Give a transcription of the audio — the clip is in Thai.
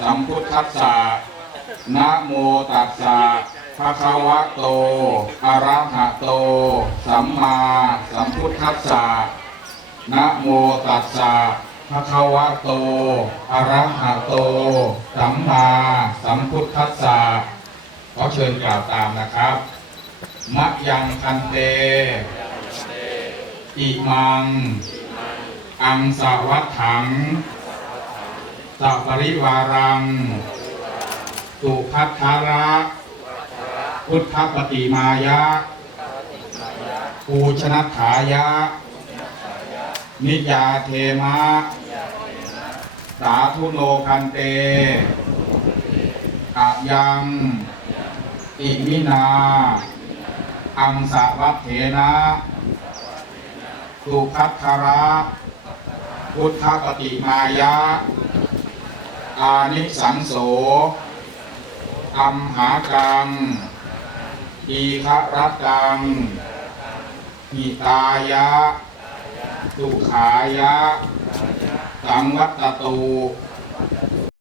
สัมพุทธัสสะนะโมตัสสะภะคะวะโต อะระหะโต สัมมาสัมพุทธัสสะนะโมตัสสะภะคะวะโต อะระหะโต สัมมาสัมพุทธัสสะขอเชิญกล่าวตามนะครับมะยังคันเต อิมัง อังสาวัฏถัง สัปริวารัง สุพัทธาระ พุทธปฏิมายะปูชนัฐายะ นิยาเทมะ สาธุโนพันเตอะยังอิมินาอังสาวัฏเถนะสุพัทธาระ พุทธปฏิมายะ อานิสังโสอัมหากังอีฆรัตตังหิตายะสุขายะสังวัตตู